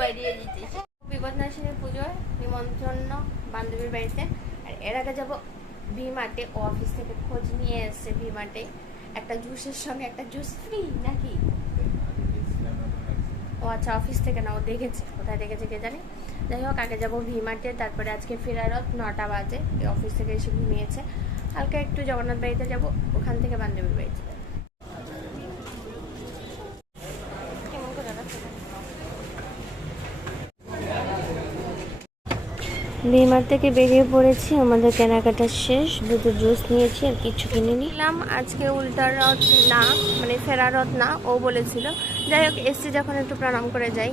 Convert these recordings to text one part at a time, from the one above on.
বাড়িয়ে দিতেছে। বিপদনাশিনী পুজোর নিমন্ত্রণ বান্ধবীর বাড়িতে। আর এর আগে যাবো ভি-মার্টে। ও অফিস থেকে খোঁজ নিয়ে এসছে ভি-মার্টে একটা জুসের সঙ্গে একটা জুস ফ্রি নাকি। ও আচ্ছা, অফিস থেকে না, ও দেখেছে, কোথায় দেখেছে কে জানি। যাই হোক, আগে যাবো ভি-মার্টে, তারপরে আজকে ফেরারত 9টা বাজে। অফিস থেকে এসে ঘুমিয়েছে। হালকা একটু জগন্নাথ বাড়িতে যাব, ওখান থেকে বান্ধবীর বাড়িতে যাবো। ভি-মার্ট থেকে বেরিয়ে পড়েছি, আমাদের কেনাকাটা শেষ। দুটো জুস নিয়েছি, আর কিছু কিনে নিলাম। আজকে উল্টা রথ না, মানে ফেরা রথ না, ও বলেছিল। যাই হোক, এসছি যখন একটু প্রণাম করে যাই।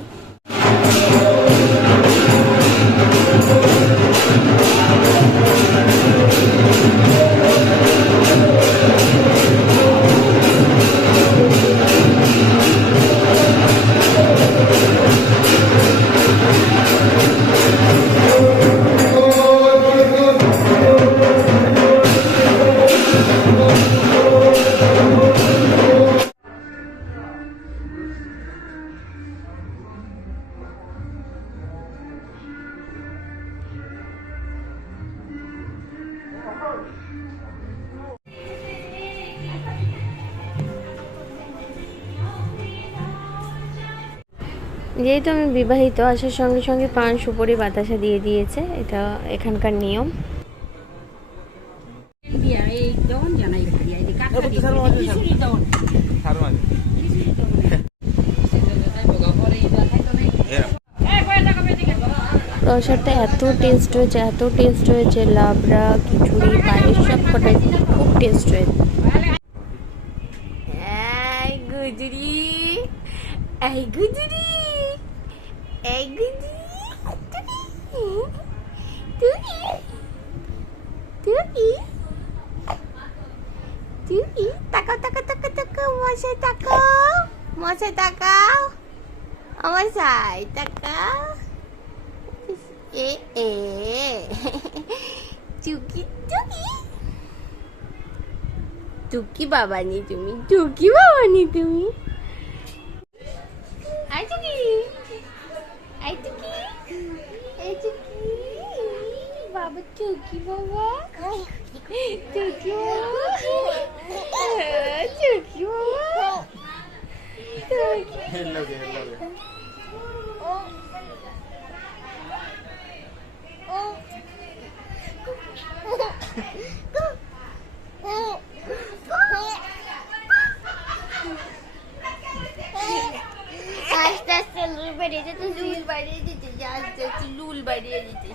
যেহেতু আমি বিবাহিত, আসার সঙ্গে সঙ্গে পান সুপারি বাতাসা দিয়ে দিয়েছে, এটা এখানকার নিয়ম। প্রসাদটা এত টেস্ট হয়েছে, এত টেস্ট হয়েছে, লাবড়া, খিচুড়ি, পায়েস সব কটাই খুব টেস্ট হয়েছে। এই গুজরি, এই গুজরি, এই গুজরি, তুই তাকাও তাকাও তাকাও তাকাও, মশাই তাকাও, মশাই তাকাও, মশাই তাকাও। এ এ চুকি চুকি, টুকি বাবানি তুমি, টুকি বাবানি তুমি। আই টুকি, আই টুকি, এই টুকি বাবা, টুকি বাবা, টুকি বাবা, টুকি বাবা, আস্তে আস্তে লুল বাড়িয়ে দিতে, লুল বাড়িয়ে দিতে, আস্তে আস্তে লুল বাড়িয়ে দিতে।